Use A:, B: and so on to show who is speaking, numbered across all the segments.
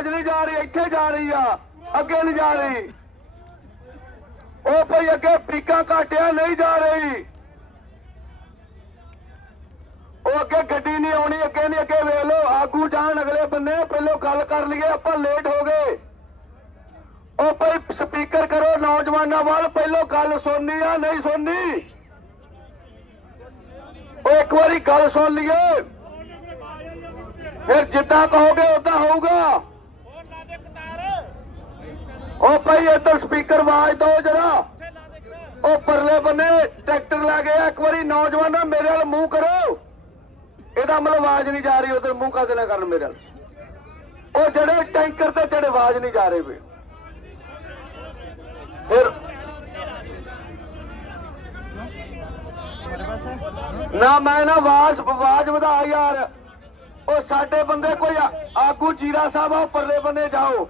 A: ਆਵਾਜ਼ ਨਹੀਂ ਜਾ ਰਹੀ, ਇੱਥੇ ਜਾ ਰਹੀ ਆ, ਅੱਗੇ ਨਹੀਂ ਜਾ ਰਹੀ। ਉਹ ਭਈ ਅੱਗੇ ਪੀਕਾਂ ਘਾਟਿਆ ਨਹੀਂ ਜਾ ਰਹੀ। ਉਹ ਅੱਗੇ ਗੱਡੀ ਨਹੀਂ ਆਉਣੀ, ਅੱਗੇ ਨਹੀਂ, ਅੱਗੇ ਵੇਖ ਲਓ, ਆਗੂ ਜਾਣ ਅਗਲੇ ਬੰਨੇ, ਪਹਿਲੋਂ ਗੱਲ ਕਰ ਲਈਏ, ਆਪਾਂ ਲੇਟ ਹੋ ਗਏ। ਉਹ ਭਈ ਸਪੀਕਰ ਕਰੋ, ਨੌਜਵਾਨਾਂ ਵੱਲ, ਪਹਿਲੋਂ ਗੱਲ ਸੁਣਨੀ ਆ, ਨਹੀਂ ਸੁਣਨੀ? ਉਹ ਇੱਕ ਵਾਰੀ ਗੱਲ ਸੁਣ ਲਈਏ। ਫਿਰ ਜਿੱਦਾਂ ਕਹੋਗੇ ਉਦਾਂ ਹੋਊਗਾ। ਉਹ ਭਾਈ ਇੱਧਰ ਸਪੀਕਰ ਆਵਾਜ਼ ਦਿਓ ਜਰਾ। ਉਹ ਪਰਲੇ ਬੰਨੇ ਟਰੈਕਟਰ ਲਾ ਗਿਆ ਇੱਕ ਵਾਰੀ ਨੌਜਵਾਨਾਂ ਮੇਰੇ ਵੱਲ ਮੂੰਹ ਕਰੋ। ਇਹਦਾ ਮਤਲਬ ਆਵਾਜ਼ ਨਹੀਂ ਜਾ ਰਹੀ, ਉਧਰ ਮੂੰਹ ਕਾਦੇ ਨਾ ਕਰਨ ਮੇਰੇ ਵੱਲ? ਉਹ ਜਿਹੜੇ ਟੈਂਕਰ ਤੇ ਜਿਹੜੇ ਆਵਾਜ਼ ਨਹੀਂ ਜਾ ਰਹੇ ਵੇ। ਫਿਰ ਨਾ ਮੈਂ ਨਾ ਆਵਾਜ਼ ਆਵਾਜ਼ ਵਧਾ ਯਾਰ। ਉਹ ਸਾਡੇ ਬੰਦੇ ਕੋਈ ਆਗੂ ਜੀਰਾ ਸਾਹਿਬ ਆ ਪਰਲੇ ਬੰਨੇ ਜਾਓ।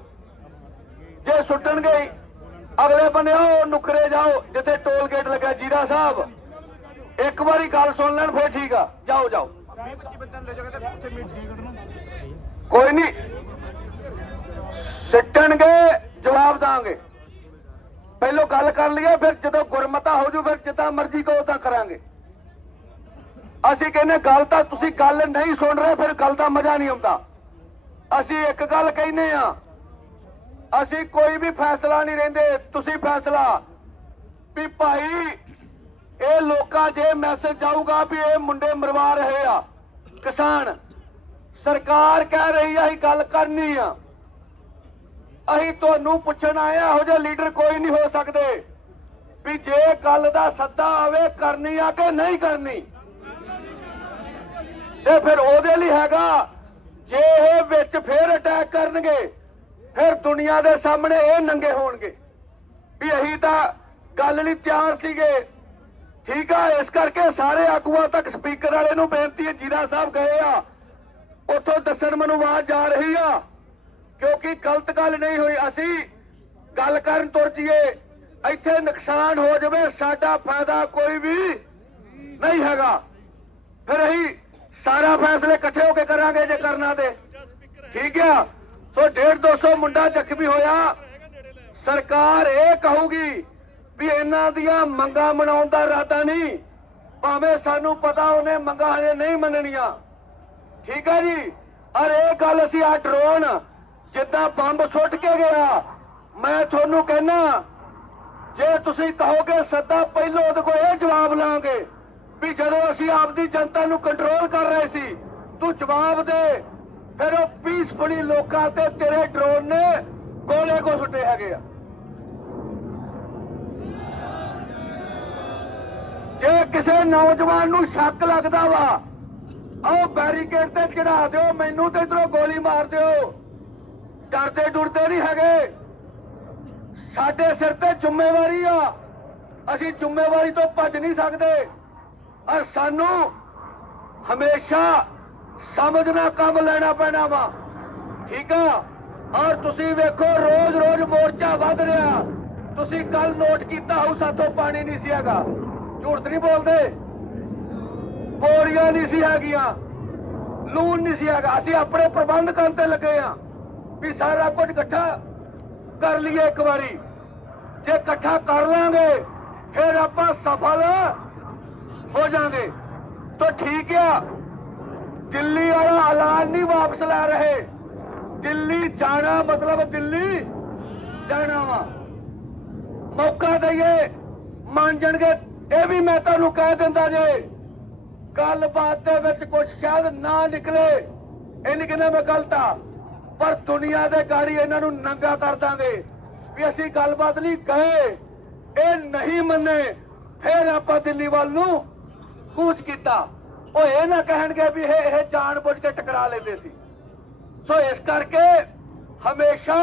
A: ਜੇ ਸੁੱਟਣਗੇ ਅਗਲੇ ਬੰਨੇ ਉਹ ਨੁਕਰੇ ਜਾਓ, ਜਿੱਥੇ ਟੋਲ ਗੇਟ ਲੱਗਾ ਜੀਰਾ ਸਾਹਿਬ। ਇੱਕ ਵਾਰੀ ਗੱਲ ਸੁਣ ਲੈਣ, ਫਿਰ ਠੀਕ ਆ। ਜਾਓ ਜਾਓ। ਕੋਈ ਨਹੀਂ। ਸਿੱਟਣਗੇ, ਜਵਾਬ ਦਾਂਗੇ। ਪਹਿਲੋਂ ਗੱਲ ਕਰ ਲਈਏ, ਫਿਰ ਜਦੋਂ ਗੁਰਮਤਾ ਹੋ ਜੂ, ਫਿਰ ਜਿੱਦਾਂ ਮਰਜ਼ੀ ਕਹੋ ਤਾਂ ਕਰਾਂਗੇ। ਅਸੀਂ ਕਹਿੰਦੇ, ਗੱਲ ਤਾਂ ਤੁਸੀਂ ਗੱਲ ਨਹੀਂ ਸੁਣ ਰਹੇ, ਫਿਰ ਗੱਲ ਦਾ ਮਜ਼ਾ ਨਹੀਂ ਆਉਂਦਾ। ਅਸੀਂ ਇੱਕ ਗੱਲ ਕਹਿੰਦੇ ਆ ਅਸੀਂ ਕੋਈ ਵੀ ਫੈਸਲਾ ਨਹੀਂ ਰਹਿੰਦੇ। ਤੁਸੀਂ ਫੈਸਲਾ। ਵੀ ਭਾਈ, ਇਹ ਲੋਕਾਂ 'ਚ ਇਹ ਮੈਸੇਜ ਜਾਊਗਾ ਵੀ ਇਹ ਮੁੰਡੇ ਮਰਵਾ ਰਹੇ ਆ। ਕਿਸਾਨ, ਸਰਕਾਰ ਕਹਿ ਰਹੀ ਆ, ਅਸੀਂ ਗੱਲ ਕਰਨੀ ਆ। ਅਸੀਂ ਤੁਹਾਨੂੰ ਪੁੱਛਣ ਆਏ ਆ, ਇਹੋ ਜਿਹਾ ਲੀਡਰ ਕੋਈ ਨਹੀਂ ਹੋ ਸਕਦੇ। ਵੀ ਜੇ ਗੱਲ ਦਾ ਸੱਦਾ ਆਵੇ, ਕਰਨੀ ਆ ਕਿ ਨਹੀਂ ਕਰਨੀ? ਤੇ ਫਿਰ ਉਹਦੇ ਲਈ ਹੈਗਾ, ਜੇ ਇਹ ਵਿੱਚ ਫੇਰ ਅਟੈਕ ਕਰਨਗੇ ਫਿਰ ਦੁਨੀਆ ਦੇ ਸਾਹਮਣੇ ਇਹ ਨੰਗੇ ਹੋਣਗੇ ਵੀ ਅਸੀਂ ਤਾਂ ਗੱਲ ਲਈ ਤਿਆਰ ਸੀਗੇ। ਠੀਕ ਆ, ਇਸ ਕਰਕੇ ਸਾਰੇ ਆਗੂਆਂ ਤੱਕ ਸਪੀਕਰ ਵਾਲੇ ਨੂੰ ਬੇਨਤੀ ਹੈ, ਜੀਰਾ ਸਾਹਿਬ ਗਏ ਆ। ਉੱਥੋਂ ਦੱਸਣ ਮੈਨੂੰ ਆਵਾਜ਼ ਜਾ ਰਹੀ ਆ, ਕਿਉਂਕਿ ਗਲਤ ਗੱਲ ਨਹੀਂ ਹੋਈ। ਅਸੀਂ ਗੱਲ ਕਰਨ ਤੁਰ ਜੀਏ ਇੱਥੇ ਨੁਕਸਾਨ ਹੋ ਜਾਵੇ, ਸਾਡਾ ਫਾਇਦਾ ਕੋਈ ਵੀ ਨਹੀਂ ਹੈਗਾ। ਫਿਰ ਅਸੀਂ ਸਾਰਾ ਫੈਸਲੇ ਇਕੱਠੇ ਹੋ ਕੇ ਕਰਾਂਗੇ ਜੇ ਕਰਨਾ ਤੇ। ਠੀਕ ਆ। ਸੋ 1.5 200 ਮੁੰਡਾ ਜ਼ਖਮੀ ਹੋਇਆ। ਸਰਕਾਰ ਇਹ ਕਹੂਗੀ ਵੀ ਇਹਨਾਂ ਦੀਆਂ ਮੰਗਾਂ ਮਨਾਉਣ ਦਾ ਇਰਾਦਾ ਨਹੀਂ। ਭਾਵੇਂ ਸਾਨੂੰ ਪਤਾ ਉਹਨੇ ਮੰਗਾਂ ਹਜੇ ਨਹੀਂ ਮੰਨਣੀਆਂ। ਠੀਕ ਹੈ ਜੀ? ਔਰ ਇਹ ਗੱਲ ਅਸੀਂ ਆ ਡਰੋਨ, ਜਿੱਦਾਂ ਬੰਬ ਸੁੱਟ ਕੇ ਗਿਆ। ਮੈਂ ਤੁਹਾਨੂੰ ਕਹਿਣਾ ਜੇ ਤੁਸੀਂ ਕਹੋਗੇ ਸੱਦਾ ਪਹਿਲੋਂ ਉਹਦੇ ਕੋਲ ਇਹ ਜਵਾਬ ਲਾਂਗੇ ਵੀ ਜਦੋਂ ਅਸੀਂ ਆਪਦੀ ਜਨਤਾ ਨੂੰ ਕੰਟਰੋਲ ਕਰ ਰਹੇ ਸੀ, ਤੂੰ ਜਵਾਬ ਦੇ, ਫਿਰ ਉਹ ਪੀਸਫੁਲੀ ਲੋਕਾਂ ਤੇ ਤੇਰੇ ਡਰੋਨ ਨੇ ਗੋਲੇ ਕੋ ਸੁੱਟੇ ਹੈਗੇ ਆ। ਜੇ ਕਿਸੇ ਨੌਜਵਾਨ ਨੂੰ ਸ਼ੱਕ ਲੱਗਦਾ ਵਾ ਆਓ ਬੈਰੀਕੇਡ ਤੇ ਚੜਾ ਦਿਓ, ਮੈਨੂੰ ਤੇ ਇਧਰੋਂ ਗੋਲੀ ਮਾਰ ਦਿਓ। ਡਰਦੇ ਡੁਰਦੇ ਨਹੀਂ ਹੈਗੇ। ਸਾਡੇ ਸਿਰ ਤੇ ਜ਼ਿੰਮੇਵਾਰੀ ਆ। ਅਸੀਂ ਜ਼ਿੰਮੇਵਾਰੀ ਤੋਂ ਭੱਜ ਨਹੀਂ ਸਕਦੇ। ਔਰ ਸਾਨੂੰ ਹਮੇਸ਼ਾ ਸਮਝਣਾ ਕੰਮ ਲੈਣਾ ਪੈਣਾ ਵਾ। ਠੀਕ ਆ? ਔਰ ਤੁਸੀਂ ਵੇਖੋ, ਰੋਜ਼-ਰੋਜ਼ ਮੋਰਚਾ ਵੱਧ ਰਿਹਾ। ਤੁਸੀਂ ਕੱਲ ਨੋਟ ਕੀਤਾ ਹੋਊ, ਸਾਥੋਂ ਪਾਣੀ ਨਹੀਂ ਸੀ ਹੈਗਾ। ਝੂਠ ਨਹੀਂ ਬੋਲਦੇ? ਬੋਰੀਆਂ ਨਹੀਂ ਸੀ ਹੈਗੀਆਂ। ਲੂਣ ਨਹੀਂ ਸੀ ਹੈਗਾ। ਅਸੀਂ ਆਪਣੇ ਪ੍ਰਬੰਧ ਕਰਨ ਤੇ ਲੱਗੇ ਆ ਵੀ ਸਾਰਾ ਕੁਝ ਇਕੱਠਾ ਕਰ ਲਈਏ ਇੱਕ ਵਾਰੀ। ਜੇ ਇਕੱਠਾ ਕਰ ਲਾਂਗੇ, ਫਿਰ ਆਪਾਂ ਸਫਲ ਹੋ ਜਾਾਂਗੇ। ਤਾਂ ਠੀਕ ਆ। ਦਿੱਲੀ ਵਾਲਾ ਐਲਾਨ ਨਹੀਂ ਵਾਪਸ ਲੈ ਰਹੇ। ਦਿੱਲੀ ਜਾਣਾ ਮਤਲਬ ਦਿੱਲੀ ਜਾਣਾ ਵਾ। ਮੌਕਾ ਦਈਏ, ਮੰਨ ਜਾਣਗੇ, ਇਹ ਵੀ ਮੈਂ ਤੁਹਾਨੂੰ ਕਹਿ ਦਿੰਦਾ ਜੇ ਗੱਲਬਾਤ ਦੇ ਵਿੱਚ ਕੁਝ ਸ਼ਾਇਦ ਨਾ ਨਿਕਲੇ, ਇਹ ਨਹੀਂ ਮੈਂ ਗਲਤ ਆ, ਪਰ ਦੁਨੀਆ ਦੇ ਗਾੜੀ ਇਹਨਾਂ ਨੂੰ ਨੰਗਾ ਕਰ ਦਾਂਗੇ ਵੀ ਅਸੀਂ ਗੱਲਬਾਤ ਲਈ ਕਹੇ, ਇਹ ਨਹੀਂ ਮੰਨੇ, ਫਿਰ ਆਪਾਂ ਦਿੱਲੀ ਵੱਲ ਨੂੰ ਕੂਚ ਕੀਤਾ। ਉਹ ਇਹ ਨਾ ਕਹਿਣਗੇ ਵੀ ਇਹ ਇਹ ਜਾਣ ਬੁੱਝ ਕੇ ਟਕਰਾ ਲੈਂਦੇ ਸੀ। ਸੋ ਇਸ ਕਰਕੇ ਹਮੇਸ਼ਾ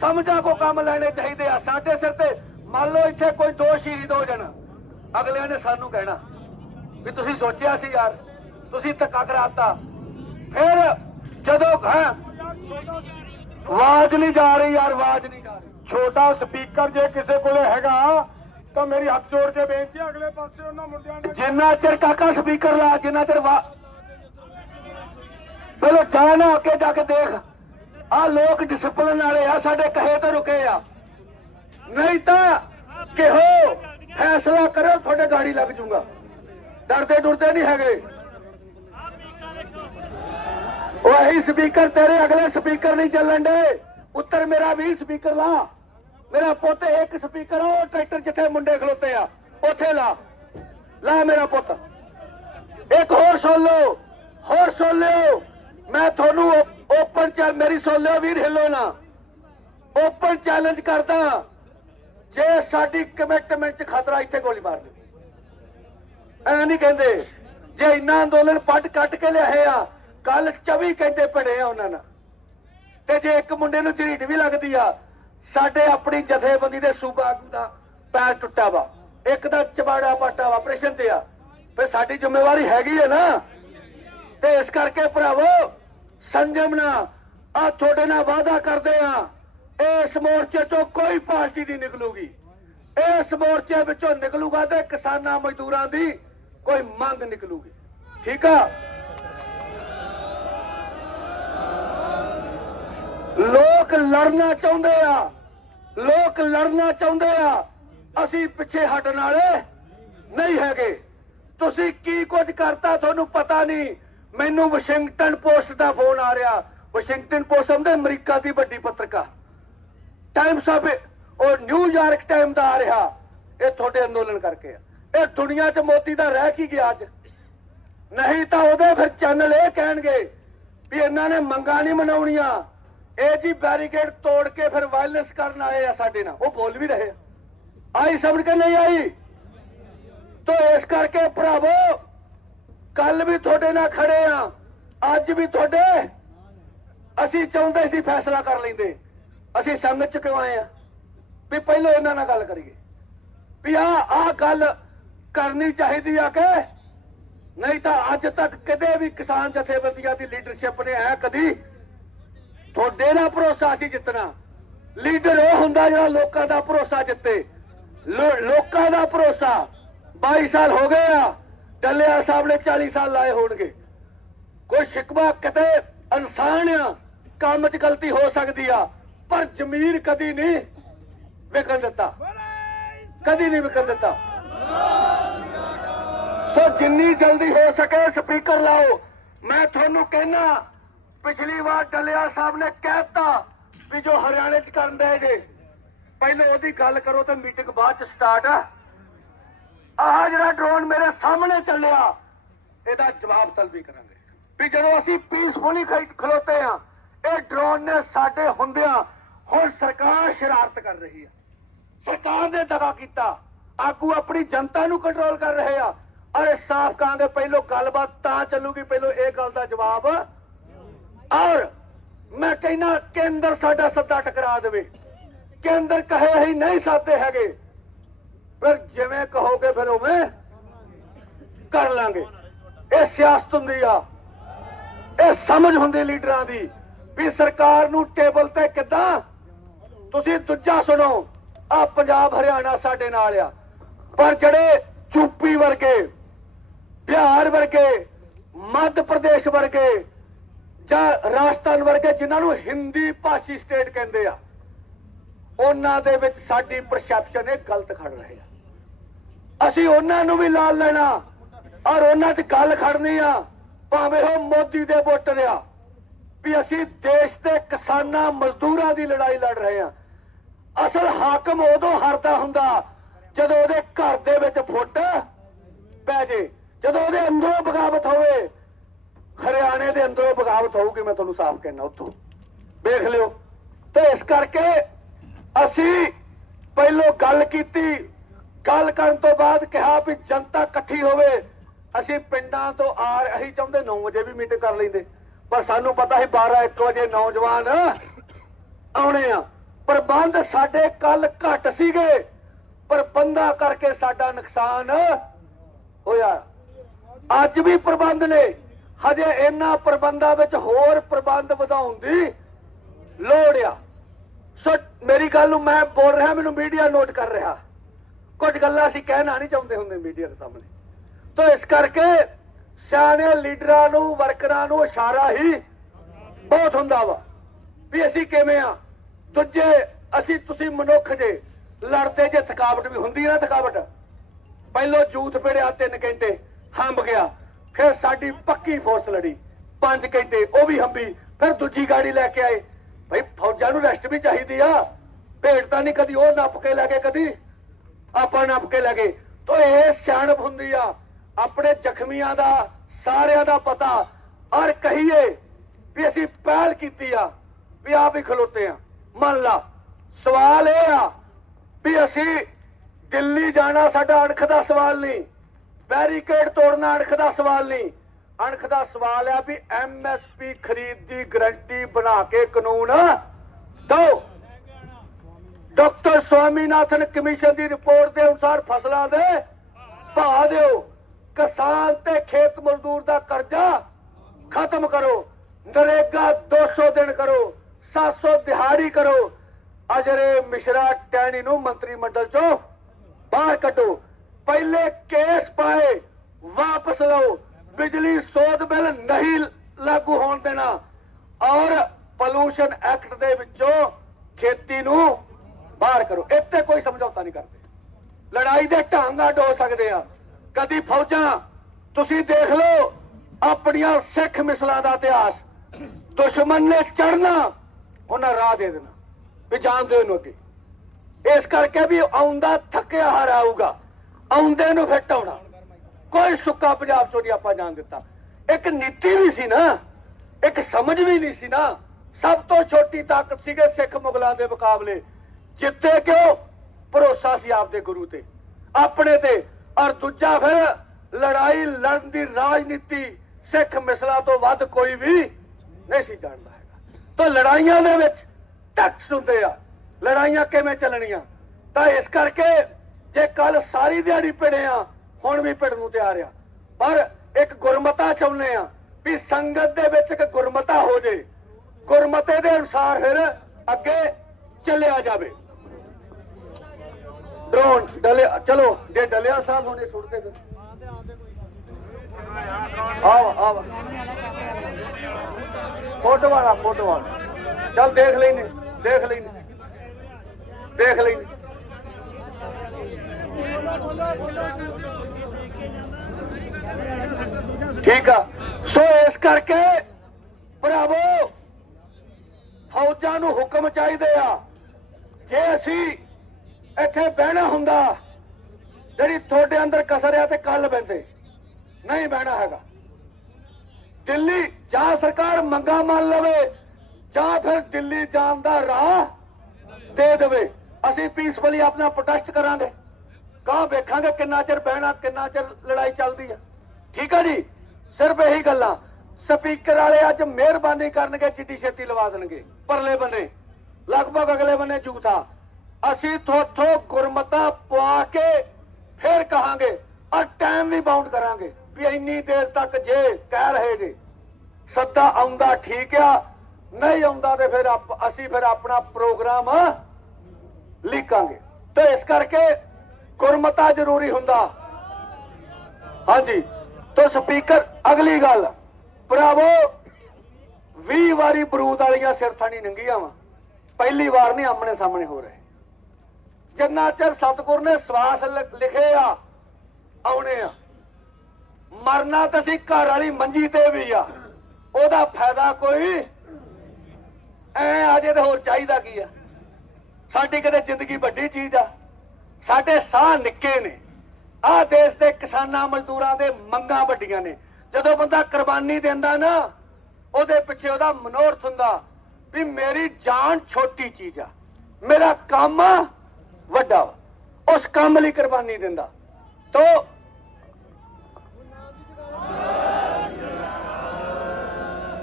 A: ਸਮਝਾ ਕੋ ਕੰਮ ਲੈਣੇ ਚਾਹੀਦੇ ਆ। ਸਾਡੇ ਸਿਰ ਤੇ ਮੰਨ ਲਓ ਇੱਥੇ ਕੋਈ ਦੋ ਸ਼ਹੀਦ ਹੋ ਜਾਣ ਅਗਲਿਆਂ ਨੇ ਸਾਨੂੰ ਕਹਿਣਾ ਵੀ ਤੁਸੀਂ ਸੋਚਿਆ ਸੀ ਯਾਰ ਤੁਸੀਂ ਧੱਕਾ ਕਰਾਤਾ। ਫਿਰ ਜਦੋਂ ਹੈ ਆਵਾਜ਼ ਨਹੀਂ ਜਾ ਰਹੀ ਯਾਰ ਆਵਾਜ਼ ਨਹੀਂ ਜਾ ਰਹੀ।
B: ਛੋਟਾ ਸਪੀਕਰ ਜੇ ਕਿਸੇ ਕੋਲੇ ਹੈਗਾ ਤਾਂ ਮੇਰੀ ਹੱਥ ਜੋੜ ਕੇ ਬੇਨਤੀ ਅਗਲੇ ਪਾਸੇ ਉਹਨਾਂ ਮੁੰਡਿਆਂ ਨੇ
A: ਜਿੰਨਾ ਚਿਰ ਕਾਕਾ ਸਪੀਕਰ ਲਾ ਜਿੰਨਾ ਚਿਰ ਪਹਿਲਾਂ ਜਾ ਨਾ ਅੱਗੇ ਜਾ ਕੇ ਦੇਖ। ਆ ਲੋਕ ਡਿਸਪਲਿਨ ਵਾਲੇ ਆ, ਸਾਡੇ ਕਹੇ ਤੋਂ ਰੁਕੇ ਆ। ਨਹੀਂ ਤਾਂ ਕਿਹੋ ਫੈਸਲਾ ਕਰੋ ਤੁਹਾਡੇ ਗਾੜੀ ਲੱਗ ਜੂਗਾ। ਡਰਦੇ ਡੁਰਦੇ ਨਹੀਂ ਹੈਗੇ। ਉਹ ਇਹੀ ਸਪੀਕਰ ਤੇਰੇ ਅਗਲੇ ਸਪੀਕਰ ਨਹੀਂ ਚੱਲਣ ਦੇ। ਉੱਤਰ ਮੇਰਾ ਵੀ ਸਪੀਕਰ ਲਾ। ਮੇਰਾ ਪੁੱਤ ਇੱਕ ਸਪੀਕਰ ਉਹ ਟਰੈਕਟਰ ਜਿੱਥੇ ਮੁੰਡੇ ਖਲੋਤੇ ਆ, ਉੱਥੇ ਲਾ। ਲਾ ਮੇਰਾ ਪੁੱਤ। ਇੱਕ ਹੋਰ ਸੁਣ ਲਓ, ਹੋਰ ਸੁਣ ਲਿਓ। ਮੈਂ ਤੁਹਾਨੂੰ ਓਪਨ ਚ ਮੇਰੀ ਸੁਣ ਲਿਓ ਵੀਰ ਹਿੱਲੋ ਨਾ। ਓਪਨ ਚੈਲੰਜ ਕਰਦਾ। ਜੇ ਸਾਡੀ ਕਮਿਟਮੈਂਟ ਚ ਖਤਰਾ, ਇੱਥੇ ਗੋਲੀ ਮਾਰ ਦਿਓ। ਐ ਨਹੀਂ ਕਹਿੰਦੇ, ਜੇ ਇੰਨਾ ਅੰਦੋਲਨ ਪੱਟ ਕੱਟ ਕੇ ਲਿਆਏ ਆ ਕੱਲ 24 ਘੰਟੇ ਪੜੇ ਆ ਉਹਨਾਂ ਨਾਲ। ਤੇ ਜੇ ਇੱਕ ਮੁੰਡੇ ਨੂੰ ਝਰੀਟ ਵੀ ਲੱਗਦੀ ਆ, ਸਾਡੇ ਆਪਣੀ ਜਥੇਬੰਦੀ ਦੇ ਸੂਬਾ ਆਗੂ ਦਾ ਪੈਰ ਟੁੱਟਾ ਵਾ। ਇੱਕ ਦਾ ਚਬਾੜਾ ਪਾਟਾ ਵਾ ਆਪਰੇਸ਼ਨ ਤੇ ਆ। ਫੇ ਸਾਡੀ ਜ਼ਿੰਮੇਵਾਰੀ ਹੈਗੀ ਹੈ ਨਾ। ਤੇ ਇਸ ਕਰਕੇ ਭਰਾਵੋ ਸੰਜਮ ਨਾਲ ਆ ਤੁਹਾਡੇ ਨਾਲ ਵਾਅਦਾ ਕਰਦੇ ਆ ਇਸ ਮੋਰਚੇ ਤੋਂ ਕੋਈ ਪਾਰਟੀ ਨਹੀਂ ਨਿਕਲੂਗੀ। ਇਸ ਮੋਰਚੇ ਵਿੱਚੋਂ ਨਿਕਲੂਗਾ ਤੇ ਕਿਸਾਨਾਂ ਮਜ਼ਦੂਰਾਂ ਦੀ ਕੋਈ ਮੰਗ ਨਿਕਲੂਗੀ। ਠੀਕ ਆ? ਲੋਕ ਲੜਨਾ ਚਾਹੁੰਦੇ ਆ, ਲੋਕ ਲੜਨਾ ਚਾਹੁੰਦੇ ਆ, ਅਸੀਂ ਪਿੱਛੇ ਹਟਣ ਵਾਲੇ ਨਹੀਂ ਹੈਗੇ। ਤੁਸੀਂ ਕੀ ਕੁਝ ਕਰਤਾ, ਤੁਹਾਨੂੰ ਪਤਾ ਨਹੀਂ। ਮੈਨੂੰ ਵਾਸ਼ਿੰਗਟਨ ਪੋਸਟ ਦਾ ਫੋਨ ਆ ਰਿਹਾ। ਵਾਸ਼ਿੰਗਟਨ ਪੋਸਟ ਹੁੰਦੇ ਅਮਰੀਕਾ ਦੀ ਵੱਡੀ ਪੱਤਰਕਾ। ਟਾਈਮਸ ਆਫ ਉਹ ਨਿਊਯਾਰਕ ਟਾਈਮ ਦਾ ਆ ਰਿਹਾ। ਇਹ ਤੁਹਾਡੇ ਅੰਦੋਲਨ ਕਰਕੇ ਆ। ਇਹ ਦੁਨੀਆ 'ਚ ਮੋਦੀ ਦਾ ਰਹਿ ਕੀ ਗਿਆ ਅੱਜ? ਨਹੀਂ ਤਾਂ ਉਹਦੇ ਫਿਰ ਚੈਨਲ ਇਹ ਕਹਿਣਗੇ ਵੀ ਇਹਨਾਂ ਨੇ ਮੰਗਾਂ ਨਹੀਂ ਮਨਾਉਣੀਆਂ। ਇਹ ਜੀ ਬੈਰੀਕੇਡ ਤੋੜ ਕੇ ਫਿਰ ਵਾਇਲੈਂਸ ਕਰਨ ਆਏ ਆ ਸਾਡੇ ਨਾਲ। ਉਹ ਬੋਲ ਵੀ ਰਹੇ ਆਈ ਸਮਝ ਕੇ ਨਹੀਂ ਆਈ? ਤੋ ਇਸ ਕਰਕੇ ਭਰਾਵੋ ਕੱਲ ਵੀ ਤੁਹਾਡੇ ਨਾਲ ਖੜੇ ਆ, ਅੱਜ ਵੀ ਤੁਹਾਡੇ। ਅਸੀਂ ਚਾਹੁੰਦੇ ਸੀ ਫੈਸਲਾ ਕਰ ਲੈਂਦੇ। ਅਸੀਂ ਸੰਗਤ ਚ ਕਿਉਂ ਆਏ ਆ? ਵੀ ਪਹਿਲਾਂ ਇਹਨਾਂ ਨਾਲ ਗੱਲ ਕਰੀਏ। ਵੀ ਆ ਆ ਗੱਲ ਕਰਨੀ ਚਾਹੀਦੀ ਆ ਕਿ ਨਹੀਂ ਤਾਂ ਅੱਜ ਤੱਕ ਕਦੇ ਵੀ ਕਿਸਾਨ ਜਥੇਬੰਦੀਆਂ ਦੀ ਲੀਡਰਸ਼ਿਪ ਨੇ ਐ ਕਦੀ ਤੁਹਾਡੇ ਨਾਲ ਭਰੋਸਾ ਸੀ ਜਿੱਤਣਾ। ਲੀਡਰ ਉਹ ਹੁੰਦਾ ਜਿਹੜਾ ਲੋਕਾਂ ਦਾ ਭਰੋਸਾ ਜਿੱਤੇ। ਲੋਕਾਂ ਦਾ ਭਰੋਸਾ। 22 ਸਾਲ ਹੋ ਗਏ ਆ। ਟੱਲਿਆ ਸਾਹਿਬ ਨੇ 40 ਸਾਲ ਲਾਏ ਹੋਣਗੇ। ਕੋਈ ਸ਼ਿਕਵਾ ਕਿਤੇ ਇਨਸਾਨ ਆ, ਕੰਮ 'ਚ ਗਲਤੀ ਹੋ ਸਕਦੀ ਆ, ਪਰ ਜ਼ਮੀਰ ਕਦੀ ਨਹੀਂ ਵਿਕਣ ਦਿੱਤਾ। ਕਦੀ ਨਹੀਂ ਵਿਕਣ ਦਿੱਤਾ। ਸੋ ਜਿੰਨੀ ਜਲਦੀ ਹੋ ਸਕੇ ਸਪੀਕਰ ਲਾਓ। ਮੈਂ ਤੁਹਾਨੂੰ ਕਹਿਣਾ, ਪਿਛਲੀ ਵਾਰ ਡੱਲਿਆ ਸਾਹਿਬ ਨੇ ਕਹਿਤਾ ਵੀ ਜੋ ਹਰਿਆਣੇ 'ਚ ਕਰਨ ਦੇ ਜੇ। ਪਹਿਲਾਂ ਉਹਦੀ ਗੱਲ ਕਰੋ ਤੇ ਮੀਟਿੰਗ ਬਾਅਦ 'ਚ ਸਟਾਰਟ ਆ। ਆਹ ਜਿਹੜਾ ਡਰੋਨ ਮੇਰੇ ਸਾਹਮਣੇ ਚੱਲਿਆ, ਇਹਦਾ ਜਵਾਬ ਤਲਬੀ ਕਰਾਂਗੇ। ਵੀ ਜਦੋਂ ਅਸੀਂ ਪੀਸਫੁਲੀ ਖਲੋਤੇ ਆ ਇਹ ਡਰੋਨ ਨੇ ਸਾਡੇ ਹੁੰਦਿਆਂ ਹੁਣ ਸਰਕਾਰ ਸ਼ਰਾਰਤ ਕਰ ਰਹੀ ਆ। ਸਰਕਾਰ ਨੇ ਦਗਾ ਕੀਤਾ, ਆਗੂ ਆਪਣੀ ਜਨਤਾ ਨੂੰ ਕੰਟਰੋਲ ਕਰ ਰਹੇ ਆ। ਅਰੇ ਸਾਫ਼ ਕਹਾਂਗੇ ਪਹਿਲੋਂ ਗੱਲਬਾਤ ਤਾਂ ਚੱਲੂਗੀ, ਪਹਿਲੋਂ ਇਹ ਗੱਲ ਦਾ ਜਵਾਬ। ਔਰ ਮੈਂ ਕਹਿੰਦਾ ਕੇਂਦਰ ਸਾਡਾ ਸੱਦਾ ਟਕਰਾ ਦੇਵੇ। ਕੇਂਦਰ ਕਹੇ ਅਸੀਂ ਨਹੀਂ ਸਾਦੇ ਹੈਗੇ। ਫਿਰ ਜਿਵੇਂ ਕਹੋਗੇ ਫਿਰ ਉਵੇਂ ਕਰ ਲਾਂਗੇ। ਇਹ ਸਿਆਸਤ ਹੁੰਦੀ ਆ। ਇਹ ਸਮਝ ਹੁੰਦੀ ਲੀਡਰਾਂ ਦੀ ਵੀ ਸਰਕਾਰ ਨੂੰ ਟੇਬਲ ਤੇ ਕਿੱਦਾਂ ਤੁਸੀਂ ਦੂਜਾ ਸੁਣੋ, ਆ ਪੰਜਾਬ ਹਰਿਆਣਾ ਸਾਡੇ ਨਾਲ ਆ। ਪਰ ਜਿਹੜੇ ਯੂਪੀ ਵਰਗੇ, ਬਿਹਾਰ ਵਰਗੇ, ਮੱਧ ਪ੍ਰਦੇਸ਼ ਵਰਗੇ ਜਾਂ ਰਾਜਸਥਾਨ ਵਰਗੇ ਜਿਨ੍ਹਾਂ ਨੂੰ ਹਿੰਦੀ ਭਾਸ਼ੀ ਸਟੇਟ ਕਹਿੰਦੇ ਆ, ਉਹਨਾਂ ਦੇ ਵਿੱਚ ਸਾਡੀ ਪਰਸੈਪਸ਼ਨ ਇਹ ਗਲਤ ਖੜ ਰਹੇ ਆ। ਅਸੀਂ ਉਹਨਾਂ ਨੂੰ ਵੀ ਲਾਲ ਲੈਣਾ। ਔਰ ਉਹਨਾਂ 'ਚ ਗੱਲ ਖੜਨੀ ਆ, ਭਾਵੇਂ ਉਹ ਮੋਦੀ ਦੇ ਵੋਟਰ ਆ ਵੀ ਅਸੀਂ ਦੇਸ਼ ਦੇ ਕਿਸਾਨਾਂ, ਮਜ਼ਦੂਰਾਂ ਦੀ ਲੜਾਈ ਲੜ ਰਹੇ ਆ। ਅਸਲ ਹਾਕਮ ਉਦੋਂ ਹਾਰਦਾ ਹੁੰਦਾ ਜਦੋਂ ਉਹਦੇ ਘਰ ਦੇ ਵਿੱਚ ਫੁੱਟ ਪੈ ਜੇ। ਜਦੋਂ ਉਹਦੇ ਅੰਦਰੋਂ ਬਗਾਵਤ ਹੋਵੇ, ਹਰਿਆਣੇ ਦੇ ਅੰਦਰੋਂ ਬਗਾਵਤ ਹੋਊਗੀ, ਮੈਂ ਤੁਹਾਨੂੰ ਸਾਫ਼ ਕਹਿਣਾ ਉੱਥੋਂ। ਵੇਖ ਲਿਓ। ਤੇ ਇਸ ਕਰਕੇ ਅਸੀਂ ਪਹਿਲੋਂ ਗੱਲ ਕੀਤੀ ਗੱਲ ਕਰਨ ਤੋਂ ਬਾਅਦ ਕਿਹਾ ਵੀ ਜਨਤਾ ਇਕੱਠੀ ਹੋਵੇ। ਅਸੀਂ ਪਿੰਡਾਂ ਤੋਂ ਆ ਅਸੀਂ ਚਾਹੁੰਦੇ 9 ਵਜੇ ਵੀ ਮੀਟਿੰਗ ਕਰ ਲੈਂਦੇ। ਪਰ ਸਾਨੂੰ ਪਤਾ ਸੀ 12 1 ਵਜੇ ਨੌਜਵਾਨ ਆਉਣੇ ਆ। ਪ੍ਰਬੰਧ ਸਾਡੇ ਕੱਲ ਘੱਟ ਸੀਗੇ। ਪ੍ਰਬੰਧਾਂ ਕਰਕੇ ਸਾਡਾ ਨੁਕਸਾਨ ਹੋਇਆ। ਅੱਜ ਵੀ ਪ੍ਰਬੰਧ ਨੇ। ਹਜੇ ਇਹਨਾਂ ਪ੍ਰਬੰਧਾਂ ਵਿੱਚ ਹੋਰ ਪ੍ਰਬੰਧ ਵਧਾਉਣ ਦੀ ਲੋੜ ਆ। ਸੋ ਮੇਰੀ ਗੱਲ ਨੂੰ ਮੈਂ ਬੋਲ ਰਿਹਾ, ਮੈਨੂੰ ਮੀਡੀਆ ਨੋਟ ਕਰ ਰਿਹਾ। ਕੁਝ ਗੱਲਾਂ ਅਸੀਂ ਕਹਿਣਾ ਨਹੀਂ ਚਾਹੁੰਦੇ ਹੁੰਦੇ ਮੀਡੀਆ ਦੇ ਸਾਹਮਣੇ। ਤਾਂ ਇਸ ਕਰਕੇ ਸਿਆਣੇ ਲੀਡਰਾਂ ਨੂੰ, ਵਰਕਰਾਂ ਨੂੰ ਇਸ਼ਾਰਾ ਹੀ ਬਹੁਤ ਹੁੰਦਾ ਵਾ ਵੀ ਅਸੀਂ ਕਿਵੇਂ ਆ। ਦੂਜੇ, ਅਸੀਂ ਤੁਸੀਂ ਮਨੁੱਖ ਜੇ ਲੜਦੇ ਜੇ, ਥਕਾਵਟ ਵੀ ਹੁੰਦੀ ਨਾ ਥਕਾਵਟ। ਪਹਿਲੋ ਜੂਥ ਪੜਿਆ 3 ਘੰਟੇ, ਹੰਬ ਗਿਆ। ਫਿਰ ਸਾਡੀ ਪੱਕੀ ਫੋਰਸ ਲੜੀ 5 ਘੰਟੇ, ਉਹ ਵੀ ਹੰਬੀ। ਫਿਰ ਦੂਜੀ ਗਾੜੀ ਲੈ ਕੇ ਆਏ। ਭਾਈ ਫੌਜਾਂ ਨੂੰ ਰੈਸਟ ਵੀ ਚਾਹੀਦੀ ਆ। ਭੇਡ ਤਾਂ ਨਹੀਂ ਕਦੀ ਉਹ ਨੱਪ ਕੇ ਲੈ ਕੇ ਕਦੀ ਆਪਾਂ ਨੱਪ ਕੇ ਲੈ ਗਏ। ਤੋ ਇਹ ਸਿਆਣਪ ਹੁੰਦੀ ਆ, ਆਪਣੇ ਜ਼ਖਮੀਆਂ ਦਾ, ਸਾਰਿਆਂ ਦਾ ਪਤਾ। ਔਰ ਕਹੀਏ ਵੀ ਅਸੀਂ ਪਹਿਲ ਕੀਤੀ ਆ, ਵੀ ਆਪ ਹੀ ਖਲੋਤੇ ਆ। ਮੰਨ ਲਾ, ਸਵਾਲ ਇਹ ਆ ਵੀ ਅਸੀਂ ਦਿੱਲੀ ਜਾਣਾ, ਸਾਡਾ ਅਣਖ ਦਾ ਸਵਾਲ ਨਹੀਂ। ਬੈਰੀਕੇਡ ਤੋੜਨਾ ਅਣਖ ਦਾ ਸਵਾਲ ਨਹੀਂ। ਅਣਖ ਦਾ ਸਵਾਲ ਆ ਵੀ ਐਮਐਸਪੀ ਖਰੀਦ ਦੀ ਗਰੰਟੀ ਬਣਾ ਕੇ ਕਾਨੂੰਨ ਦੋ। ਡਾਕਟਰ ਸਵਾਮੀਨਾਥਨ ਕਮਿਸ਼ਨ ਦੀ ਰਿਪੋਰਟ ਦੇ ਅਨੁਸਾਰ ਫਸਲਾਂ ਦੇ ਭਾਅ ਦਿਓ। ਕਿਸਾਨ ਤੇ ਖੇਤ ਮਜ਼ਦੂਰ ਦਾ ਕਰਜ਼ਾ ਖਤਮ ਕਰੋ। ਨਰੇਗਾ 200 ਦਿਨ ਕਰੋ 700 ਦਿਹਾੜੀ ਕਰੋ। ਅਜਰੇ ਮਿਸ਼ਰਾ ਟੈਣੀ ਨੂੰ ਮੰਤਰੀ ਮੰਡਲ ਚੋਂ ਬਾਹਰ ਕੱਢੋ। ਪਹਿਲੇ ਕੇਸ ਪਾਏ, ਵਾਪਸ ਲਓ। ਬਿਜਲੀ ਸੋਧ ਬਿੱਲ ਨਹੀਂ ਲਾਗੂ ਹੋਣ ਦੇਣਾ। ਔਰ ਪੋਲੂਸ਼ਨ ਐਕਟ ਦੇ ਵਿੱਚੋਂ ਖੇਤੀ ਨੂੰ ਬਾਹਰ ਕਰੋ। ਇੱਥੇ ਕੋਈ ਸਮਝੌਤਾ ਨਹੀਂ ਕਰਦੇ। ਲੜਾਈ ਦੇ ਢੰਗ ਅੱਡ ਹੋ ਸਕਦੇ ਆ। ਕਦੀ ਫੌਜਾਂ, ਤੁਸੀਂ ਦੇਖ ਲਓ, ਆਪਣੀਆਂ ਸਿੱਖ ਮਿਸਲਾਂ ਦਾ ਇਤਿਹਾਸ। ਦੁਸ਼ਮਣ ਨੇ ਚੜਨਾ ਉਹਨਾਂ ਰਾਹ ਦੇ ਦੇਣਾ। ਵੀ ਜਾਣ ਦਿਓ ਇਹਨੂੰ ਅੱਗੇ। ਇਸ ਕਰਕੇ ਵੀ ਆਉਂਦਾ ਥੱਕਿਆ ਹਾਰ ਆਊਗਾ। ਆਉਂਦੇ ਨੂੰ ਫਿੱਟ ਆਉਣਾ ਕੋਈ ਸੁੱਕਾ ਪੰਜਾਬ ਚੋਂ ਨਹੀਂ ਆਪਾਂ ਜਾਣ ਦਿੱਤਾ। ਇੱਕ ਨੀਤੀ ਵੀ ਸੀ ਨਾ, ਇੱਕ ਸਮਝ ਵੀ ਨਹੀਂ ਸੀ ਨਾ। ਸਭ ਤੋਂ ਛੋਟੀ ਤਾਕਤ ਸੀਗੇ ਸਿੱਖ ਮੁਗਲਾਂ ਦੇ ਮੁਕਾਬਲੇ। ਜਿੱਤੇ ਕਿਉਂ? ਭਰੋਸਾ ਸੀ ਆਪਦੇ ਗੁਰੂ ਤੇ। ਆਪਣੇ ਤੇ। ਔਰ ਦੂਜਾ ਫਿਰ ਲੜਾਈ ਲੜਨ ਦੀ ਰਾਜਨੀਤੀ ਸਿੱਖ ਮਿਸਲਾਂ ਤੋਂ ਵੱਧ ਕੋਈ ਵੀ ਨਹੀਂ ਸੀ ਜਾਣਦਾ ਹੈਗਾ। ਤਾਂ ਲੜਾਈਆਂ ਦੇ ਵਿੱਚ ਟੈਕਸ ਹੁੰਦੇ ਆ। ਲੜਾਈਆਂ ਕਿਵੇਂ ਚੱਲਣੀਆਂ? ਤਾਂ ਇਸ ਕਰਕੇ ਜੇ ਕੱਲ ਸਾਰੀ ਦਿਹਾੜੀ ਪੜੇ ਆ, ਹੁਣ ਵੀ ਪਿੜ ਨੂੰ ਤਿਆਰ ਆ। ਪਰ ਇੱਕ ਗੁਰਮਤਾ ਚਾਹੁੰਦੇ ਆ ਵੀ ਸੰਗਤ ਦੇ ਵਿੱਚ ਇੱਕ ਗੁਰਮਤਾ ਹੋ ਜੇ। ਗੁਰਮਤੇ ਦੇ ਅਨੁਸਾਰ ਫਿਰ ਅੱਗੇ ਚੱਲਿਆ ਜਾਵੇ। ਡਰੋਨ ਡਲਿਆ, ਚਲੋ, ਜੇ ਡਲਿਆ ਸਾਹਿਬ ਹੋਣੇ ਸੁੱਟਦੇ ਫਿਰ ਆਵਾ ਆਵਾ ਫੋਟੋ ਵਾਲਾ ਫੋਟੋ ਵਾਲਾ ਚੱਲ ਦੇਖ ਲੈਨੇ ਦੇਖ ਲੈਨੇ ਦੇਖ ਲੈਨੇ। ਠੀਕ ਆ। ਸੋ ਇਸ ਕਰਕੇ ਭਰਾਵੋ, ਫੌਜਾਂ ਨੂੰ ਹੁਕਮ ਚਾਹੀਦੇ ਆ। ਜੇ ਅਸੀਂ ਇੱਥੇ ਬਹਿਣਾ ਹੁੰਦਾ, ਜਿਹੜੀ ਤੁਹਾਡੇ ਅੰਦਰ ਕਸਰ ਆ ਤੇ ਕੱਲ ਬੈਂਦੇ ਨਹੀਂ ਬਹਿਣਾ ਹੈਗਾ। ਦਿੱਲੀ ਜਾਂ ਸਰਕਾਰ ਮੰਗਾ ਮੰਨ ਲਵੇ, ਜਾਂ ਫਿਰ ਦਿੱਲੀ ਜਾਣ ਦਾ ਰਾਹ ਦੇ ਦੇਵੇ। ਅਸੀਂ ਪੀਸਫੁਲੀ ਆਪਣਾ ਪ੍ਰੋਟੈਸਟ ਕਰਾਂਗੇ। ਕਹਾਂ ਵੇਖਾਂਗੇ ਕਿੰਨਾ ਚਿਰ ਬਹਿਣਾ, ਕਿੰਨਾ ਚਿਰ ਲੜਾਈ ਚੱਲਦੀ ਆ। ਠੀਕ ਆ ਜੀ? ਸਿਰਫ ਇਹੀ ਗੱਲਾਂ। ਸਪੀਕਰ ਵਾਲੇ ਅੱਜ ਮਿਹਰਬਾਨੀ ਕਰਨਗੇ, ਜਿੱਦੀ ਛੇਤੀ ਲਵਾ ਦੇਣਗੇ। ਪਰਲੇ ਬੰਨੇ। ਲਗਭਗ ਅਗਲੇ ਬੰਨੇ ਜੂਥਾ ਅਸੀਂ ਥੋਥੋਂ ਗੁਰਮਤਾ ਪਵਾ ਕੇ ਫਿਰ ਕਹਾਂਗੇ ਔਰ ਟਾਈਮ ਵੀ ਬਾਉਂਡ ਕਰਾਂਗੇ ਵੀ ਇੰਨੀ ਦੇਰ ਤੱਕ ਜੇ ਕਹਿ ਰਹੇ ਜੇ। ਸੱਦਾ ਆਉਂਦਾ ਠੀਕ ਆ, ਨਹੀਂ ਆਉਂਦਾ ਤੇ ਫਿਰ ਆਪ- ਅਸੀਂ ਫਿਰ ਆਪਣਾ ਪ੍ਰੋਗਰਾਮ ਲਿਖਾਂਗੇ ਤੇ ਇਸ ਕਰਕੇ ਗੁਰਮਤਾ ਜ਼ਰੂਰੀ ਹੁੰਦਾ। ਹਾਂਜੀ, ਤੋ ਸਪੀਕਰ, ਅਗਲੀ ਗੱਲ। ਭਰਾਵੋ 20 ਵਾਰੀ ਬਰੂਦ ਵਾਲੀਆਂ ਸਿਰਥਾਣੀ ਨੰਗੀਆਂ ਵਾ। ਪਹਿਲੀ ਵਾਰ ਨਹੀਂ ਆਮਣੇ ਸਾਹਮਣੇ ਹੋ ਰਹੇ। ਜਿੰਨਾ ਚਿਰ ਸਤਿਗੁਰ ਨੇ ਸਵਾਸ ਲਿਖੇ ਆ, ਆਉਣੇ ਆ। ਮਰਨਾ ਤਾਂ ਅਸੀਂ ਘਰ ਵਾਲੀ ਮੰਜੀ ਤੇ ਵੀ ਆ। ਉਹਦਾ ਫਾਇਦਾ ਕੋਈ? ਐ ਅਜੇ ਤੇ ਹੋਰ ਚਾਹੀਦਾ ਕੀ ਆ? ਸਾਡੀ ਕਦੇ ਜ਼ਿੰਦਗੀ ਵੱਡੀ ਚੀਜ਼ ਆ। ਸਾਡੇ ਸਾਹ ਨਿੱਕੇ ਨੇ। ਆਹ ਦੇਸ਼ ਦੇ ਕਿਸਾਨਾਂ ਮਜ਼ਦੂਰਾਂ ਦੇ ਮੰਗਾਂ ਵੱਡੀਆਂ ਨੇ। ਜਦੋਂ ਬੰਦਾ ਕੁਰਬਾਨੀ ਦਿੰਦਾ ਨਾ, ਉਹਦੇ ਪਿੱਛੇ ਉਹਦਾ ਮਨੋਰਥ ਹੁੰਦਾ ਵੀ ਮੇਰੀ ਜਾਨ ਛੋਟੀ ਚੀਜ਼ ਆ। ਮੇਰਾ ਕੰਮ ਵੱਡਾ ਵਾ। ਉਸ ਕੰਮ ਲਈ ਕੁਰਬਾਨੀ ਦਿੰਦਾ। ਤੋ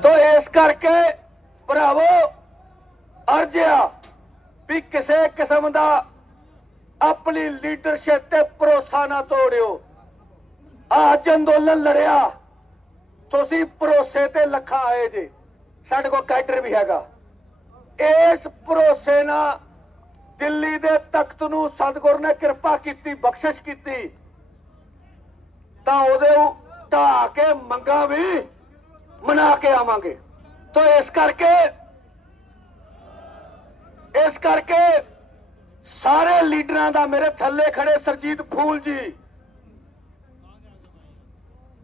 A: ਤੋ ਇਸ ਕਰਕੇ ਭਰਾਵੋ ਅਰਜਿਆ ਵੀ ਕਿਸੇ ਕਿਸਮ ਦਾ ਆਪਣੀ ਲੀਡਰਸ਼ਿਪ ਤੇ ਭਰੋਸਾ ਨਾ ਤੋੜਿਓ। ਅੱਜ ਅੰਦੋਲਨ ਲੜਿਆ। ਤੁਸੀਂ ਭਰੋਸੇ ਤੇ ਲੱਖਾਂ ਆਏ ਜੇ। ਸਾਡੇ ਕੋਲ ਕੈਡਰ ਵੀ ਹੈਗਾ। ਇਸ ਭਰੋਸੇ ਨਾਲ ਦਿੱਲੀ ਦੇ ਤਖਤ ਨੂੰ ਸਤਿਗੁਰ ਨੇ ਕਿਰਪਾ ਕੀਤੀ, ਬਖਸ਼ਿਸ਼ ਕੀਤੀ, ਤਾਂ ਉਹਦੇ ਢਾ ਕੇ ਮੰਗਾ ਵੀ ਮਨਾ ਕੇ ਆਵਾਂਗੇ। ਤਾਂ ਇਸ ਕਰਕੇ ਇਸ ਕਰਕੇ ਸਾਰੇ ਲੀਡਰਾਂ ਦਾ ਮੇਰੇ ਥੱਲੇ ਖੜੇ ਸਰਜੀਤ ਫੂਲ ਜੀ,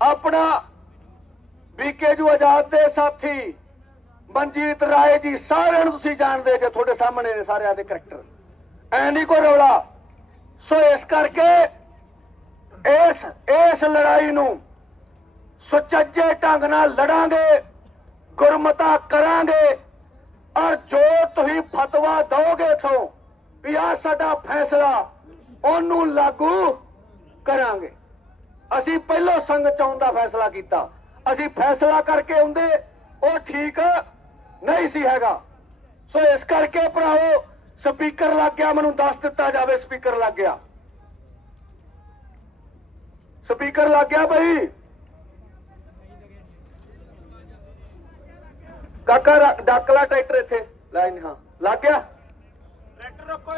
A: ਆਪਣਾ ਬੀਕੇ ਜੂ ਆਜ਼ਾਦ ਦੇ ਸਾਥੀ ਮਨਜੀਤ ਰਾਏ ਜੀ, ਸਾਰਿਆਂ ਨੂੰ ਤੁਸੀਂ ਜਾਣਦੇ ਜੇ ਤੁਹਾਡੇ ਸਾਹਮਣੇ ਨੇ ਸਾਰਿਆਂ ਦੇ ਕਰੈਕਟਰ। ਐ ਨਹੀਂ ਕੋਈ ਰੌਲਾ। ਸੋ ਇਸ ਕਰਕੇ ਇਸ ਇਸ ਲੜਾਈ ਨੂੰ ਸੁਚੱਜੇ ਢੰਗ ਨਾਲ ਲੜਾਂਗੇ, ਗੁਰਮਤਾ ਕਰਾਂਗੇ ਔਰ ਜੋ ਤੁਸੀਂ ਫਤਵਾ ਦੋਗੇ ਇਥੋਂ ਵੀ ਆ ਸਾਡਾ ਫੈਸਲਾ ਉਹਨੂੰ ਲਾਗੂ ਕਰਾਂਗੇ। ਅਸੀਂ ਪਹਿਲੋਂ ਸੰਗਤ ਚੋਣ ਦਾ ਫੈਸਲਾ ਕੀਤਾ। ਅਸੀਂ ਫੈਸਲਾ ਕਰਕੇ ਹੁੰਦੇ ਉਹ ਠੀਕ ਨਹੀਂ ਸੀ ਹੈਗਾ। ਸੋ ਇਸ ਕਰਕੇ ਭਰਾਓ ਸਪੀਕਰ ਲੱਗ ਗਿਆ ਮੈਨੂੰ ਦੱਸ ਦਿੱਤਾ ਜਾਵੇ ਸਪੀਕਰ ਲੱਗ ਗਿਆ। ਸਪੀਕਰ ਲੱਗ ਗਿਆ ਬਈ। ਕਾਕਾ ਰ- ਡੱਕ ਲਾ ਟਰੈਕਟਰ ਇੱਥੇ। ਲਾਈਨ ਹਾਂ ਲੱਗ ਗਿਆ?
B: ਟਰੈਕਟਰ ਰੋਕੋ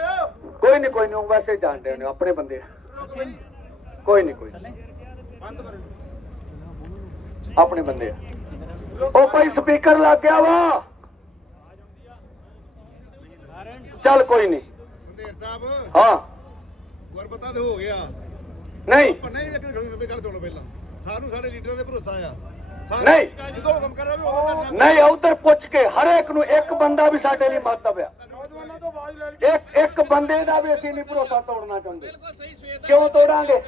A: ਕੋਈ ਨਹੀਂ ਕੋਈ ਨਹੀਂ ਵੈਸੇ ਜਾਣਦੇ ਨੇ ਆਪਣੇ ਬੰਦੇ। ਕੋਈ ਨਹੀਂ ਕੋਈ ਨੀ।
B: ਬੰਦ ਕਰੋ।
A: ਆਪਣੇ ਬੰਦੇ ਆ। ਉਹ ਭਾਈ ਸਪੀਕਰ ਲੱਗ ਗਿਆ ਵਾ। ਚੱਲ ਕੋਈ ਨਹੀਂ।
C: ਢੇਰ ਸਾਹਿਬ।
A: ਹਾਂ।
C: ਗੁਰਬਤਾ ਤੇ ਹੋ ਗਿਆ।
A: ਨਹੀਂ।
C: ਨਹੀਂ ਇੱਕ ਗੱਲ ਗੱਲ ਸੁਣੋ ਪਹਿਲਾਂ। ਸਾਨੂੰ ਸਾਡੇ ਲੀਡਰਾਂ ਤੇ ਭਰੋਸਾ ਆ।
A: ਨਹੀਂ।
C: ਜਦੋਂ ਹੁਕਮ ਕਰ ਰਿਹਾ ਕਰਨਾ
A: ਨਹੀਂ ਉਧਰ ਪੁੱਛ ਕੇ ਹਰ ਇੱਕ ਨੂੰ ਇੱਕ ਬੰਦਾ ਵੀ ਸਾਡੇ ਲਈ ਮਹੱਤਵ ਆ। ਇੱਕ ਇੱਕ ਬੰਦੇ ਦਾ ਵੀ ਅਸੀਂ ਨਹੀਂ ਭਰੋਸਾ ਤੋੜਨਾ ਚਾਹੁੰਦੇ। ਕਿਉਂ ਤੋੜਾਂਗੇ?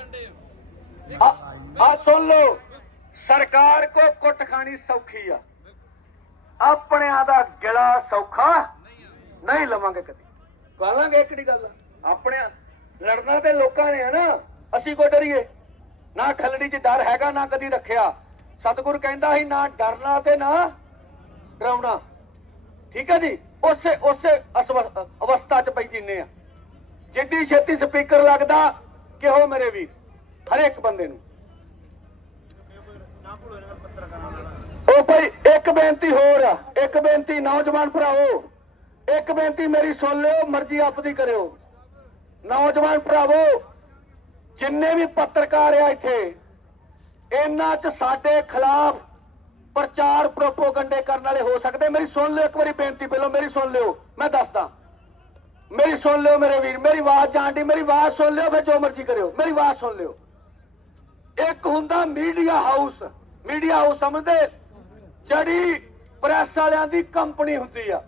A: ਆ ਆ ਸੁਣ ਲਓ। ਸਰਕਾਰ ਕੋ ਕੁੱਟ ਖਾਣੀ ਸੌਖੀ ਆ। ਆਪਣਿਆਂ ਦਾ ਗਿਲਾ ਸੌਖਾ ਨਹੀਂ ਲਵਾਂਗੇ ਕਦੀ। ਕਹਾਂਗੇ ਇੱਕ ਦੀ ਗੱਲ ਆਪਣੇ ਲੜਨਾ ਤੇ ਲੋਕਾਂ ਨੇ ਆ ਅਸੀਂ ਕੋ ਡਰੀਏ? ਨਾ ਖਲੜੀ 'ਚ ਡਰ ਹੈਗਾ, ਨਾ ਕਦੀ ਰੱਖਿਆ। ਸਤਿਗੁਰ ਕਹਿੰਦਾ ਸੀ, ਨਾ ਡਰਨਾ ਤੇ ਨਾ ਡਰਾਉਣਾ। ਠੀਕ ਹੈ ਜੀ? ਉਸੇ ਉਸੇ ਅਵਸਥਾ 'ਚ ਪਈ ਜਿੰਨੇ ਆ। ਜਿੱਡੀ ਛੇਤੀ ਸਪੀਕਰ ਲੱਗਦਾ, ਕਿਹੋ ਮੇਰੇ ਵੀਰ ਹਰ ਇੱਕ ਬੰਦੇ ਨੂੰ। ਉਹ ਭਾਈ ਇੱਕ ਬੇਨਤੀ ਹੋਰ ਆ, ਇੱਕ ਬੇਨਤੀ ਨੌਜਵਾਨ ਭਰਾਓ। ਇੱਕ ਬੇਨਤੀ ਮੇਰੀ ਸੁਣ ਲਿਓ, ਮਰਜ਼ੀ ਆਪਦੀ ਕਰਿਓ। ਨੌਜਵਾਨ ਭਰਾਵੋ, ਜਿੰਨੇ ਵੀ ਪੱਤਰਕਾਰ ਆ ਇੱਥੇ, ਇਹਨਾਂ 'ਚ ਸਾਡੇ ਖਿਲਾਫ ਪ੍ਰਚਾਰ ਪ੍ਰੋਪੋਗੰਡੇ ਕਰਨ ਵਾਲੇ ਹੋ ਸਕਦੇ। ਮੇਰੀ ਸੁਣ ਲਿਓ ਇੱਕ ਵਾਰੀ ਬੇਨਤੀ ਪਹਿਲਾਂ, ਮੇਰੀ ਸੁਣ ਲਿਓ, ਮੈਂ ਦੱਸਦਾ। ਮੇਰੀ ਸੁਣ ਲਿਓ ਮੇਰੇ ਵੀਰ, ਮੇਰੀ ਆਵਾਜ਼ ਜਾਣਦੀ ਮੇਰੀ ਆਵਾਜ਼ ਸੁਣ ਲਿਓ, ਫਿਰ ਜੋ ਮਰਜ਼ੀ ਕਰਿਓ, ਮੇਰੀ ਆਵਾਜ਼ ਸੁਣ ਲਿਓ। ਇੱਕ ਹੁੰਦਾ ਮੀਡੀਆ ਹਾਊਸ ਮੀਡੀਆ ਹਾਊਸ ਸਮਝਦੇ? ਜਿਹੜੀ ਪ੍ਰੈਸ ਵਾਲਿਆਂ ਦੀ ਕੰਪਨੀ ਹੁੰਦੀ ਆ।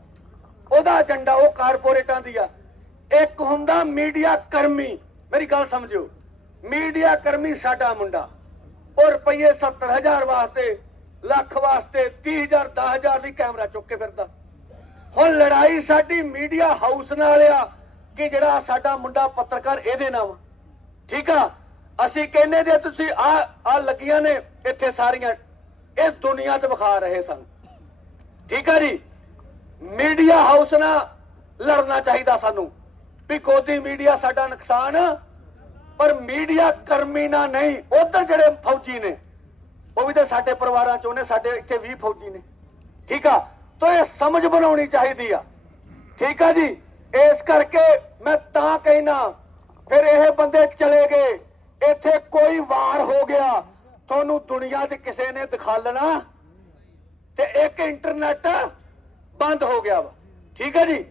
A: ਉਹਦਾ ਏਜੰਡਾ ਉਹ ਕਾਰਪੋਰੇਟਾਂ ਦੀ ਆ। ਇੱਕ ਹੁੰਦਾ ਮੀਡੀਆ ਕਰਮੀ। ਮੇਰੀ ਗੱਲ ਸਮਝਿਓ। ਮੀਡੀਆ ਕਰਮੀ ਸਾਡਾ ਮੁੰਡਾ। ਉਹ ਰੁਪਈਏ 70000 ਵਾਸਤੇ, ਲੱਖ ਵਾਸਤੇ 30000 10000 ਦੀ ਕੈਮਰਾ ਚੁੱਕ ਕੇ ਫਿਰਦਾ। ਹੁਣ ਲੜਾਈ ਸਾਡੀ ਮੀਡੀਆ ਹਾਊਸ ਨਾਲ ਆ ਕਿ ਜਿਹੜਾ ਸਾਡਾ ਮੁੰਡਾ ਪੱਤਰਕਾਰ ਇਹਦੇ ਨਾਲ ਠੀਕ ਆ? ਅਸੀਂ ਕਹਿੰਦੇ ਜੇ ਤੁਸੀਂ ਆ ਆ ਲੱਗੀਆਂ ਨੇ ਇੱਥੇ ਸਾਰੀਆਂ, ਇਹ ਦੁਨੀਆ ਤੇ ਵਿਖਾ ਰਹੇ ਸਨ। ਠੀਕ ਆ ਜੀ? ਮੀਡੀਆ ਹਾਊਸ ਨਾਲ ਲੜਨਾ ਚਾਹੀਦਾ ਸਾਨੂੰ ਵੀ ਕੋਦੀ ਮੀਡੀਆ ਸਾਡਾ ਨੁਕਸਾਨ, ਪਰ ਮੀਡੀਆ ਕਰਮੀ ਨਾਲ ਨਹੀਂ, ਉਧਰ ਜਿਹੜੇ ਫੌਜੀ ਨੇ, ਉਹ ਵੀ ਤਾਂ ਸਾਡੇ ਪਰਿਵਾਰਾਂ ਚੋਂ ਨੇ, ਸਾਡੇ ਇੱਥੇ 20 ਫੌਜੀ ਨੇ। ਠੀਕ ਆ? ਤਾਂ ਇਹ ਸਮਝ ਬਣਾਉਣੀ ਚਾਹੀਦੀ ਆ। ਠੀਕ ਆ ਜੀ? ਇਸ ਕਰਕੇ ਮੈਂ ਤਾਂ ਕਹਿਣਾ, ਫਿਰ ਇਹ ਬੰਦੇ ਚਲੇ ਗਏ, ਇੱਥੇ ਕੋਈ ਵਾਰ ਹੋ ਗਿਆ, ਤੁਹਾਨੂੰ ਦੁਨੀਆ 'ਚ ਕਿਸੇ ਨੇ ਦਿਖਾਲਣਾ ਤੇ ਇੱਕ ਇੰਟਰਨੈਟ ਬੰਦ ਹੋ ਗਿਆ ਵਾ। ਠੀਕ ਹੈ ਜੀ?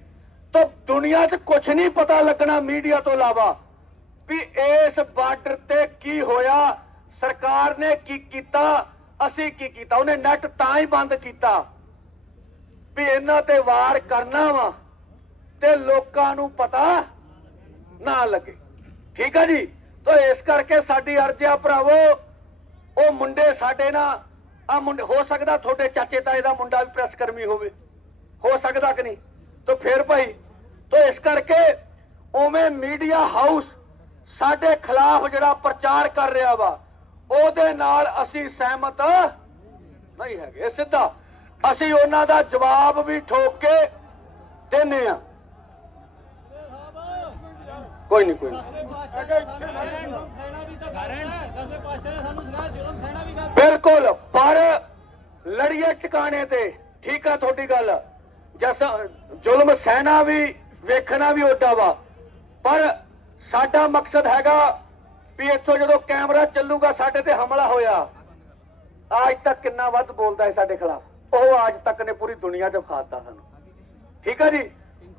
A: ਤਾਂ ਦੁਨੀਆ 'ਚ ਕੁਝ ਨਹੀਂ ਪਤਾ ਲੱਗਣਾ ਮੀਡੀਆ ਤੋਂ ਇਲਾਵਾ ਵੀ ਇਸ ਬਾਰਡਰ ਤੇ ਕੀ ਹੋਇਆ, ਸਰਕਾਰ ਨੇ ਕੀ ਕੀਤਾ, ਅਸੀਂ ਕੀ ਕੀਤਾ? ਉਹਨੇ ਨੈਟ ਤਾਂ ਹੀ ਬੰਦ ਕੀਤਾ ਵੀ ਇਹਨਾਂ ਤੇ ਵਾਰ ਕਰਨਾ ਵਾ ਤੇ ਲੋਕਾਂ ਨੂੰ ਪਤਾ ਨਾ ਲੱਗੇ। ਠੀਕ ਹੈ ਜੀ? ਤਾਂ ਇਸ ਕਰਕੇ ਸਾਡੀ ਅਰਜ਼ ਆ ਭਰਾਵੋ, ਉਹ ਮੁੰਡੇ ਸਾਡੇ ਨਾਲ ਆ ਮੁੰਡੇ, ਹੋ ਸਕਦਾ ਤੁਹਾਡੇ ਚਾਚੇ ਤਾਏ ਦਾ ਮੁੰਡਾ ਵੀ ਪ੍ਰੈਸ ਕਰਮੀ ਹੋਵੇ। ਹੋ ਸਕਦਾ ਕਿ ਨਹੀਂ? ਤਾਂ ਫਿਰ ਭਾਈ, ਤਾਂ ਇਸ ਕਰਕੇ ਉਵੇਂ ਮੀਡੀਆ ਹਾਊਸ ਸਾਡੇ ਖਿਲਾਫ ਜਿਹੜਾ ਪ੍ਰਚਾਰ ਕਰ ਰਿਹਾ ਵਾ, ਉਹਦੇ ਨਾਲ ਅਸੀਂ ਸਹਿਮਤ ਨਹੀਂ ਹੈਗੇ। ਸਿੱਧਾ, ਅਸੀਂ ਉਹਨਾਂ ਦਾ ਜਵਾਬ ਵੀ ਠੋਕ ਕੇ ਦਿੰਨੇ ਆ ਕੋਈ ਨਹੀਂ, ਕੋਈ ਬਿਲਕੁਲ, ਪਰ ਲੜੀਏ ਟਿਕਾਣੇ ਤੇ, ਠੀਕ ਆ ਤੁਹਾਡੀ ਗੱਲ। ਜਸ ਜ਼ੁਲਮ ਸਹਿਣਾ ਵੀ, ਵੇਖਣਾ ਵੀ ਓਡਾ ਵਾ। ਪਰ ਸਾਡਾ ਮਕਸਦ ਹੈਗਾ ਵੀ ਇੱਥੋਂ ਜਦੋਂ ਕੈਮਰਾ ਚੱਲੂਗਾ, ਸਾਡੇ ਤੇ ਹਮਲਾ ਹੋਇਆ ਅੱਜ ਤੱਕ ਕਿੰਨਾ ਵੱਧ ਬੋਲਦਾ ਹੈ ਸਾਡੇ ਖਿਲਾਫ। ਉਹ ਅੱਜ ਤੱਕ ਨੇ ਪੂਰੀ ਦੁਨੀਆ 'ਚ ਖਾਤਾ ਸਾਨੂੰ। ਠੀਕ ਹੈ ਜੀ?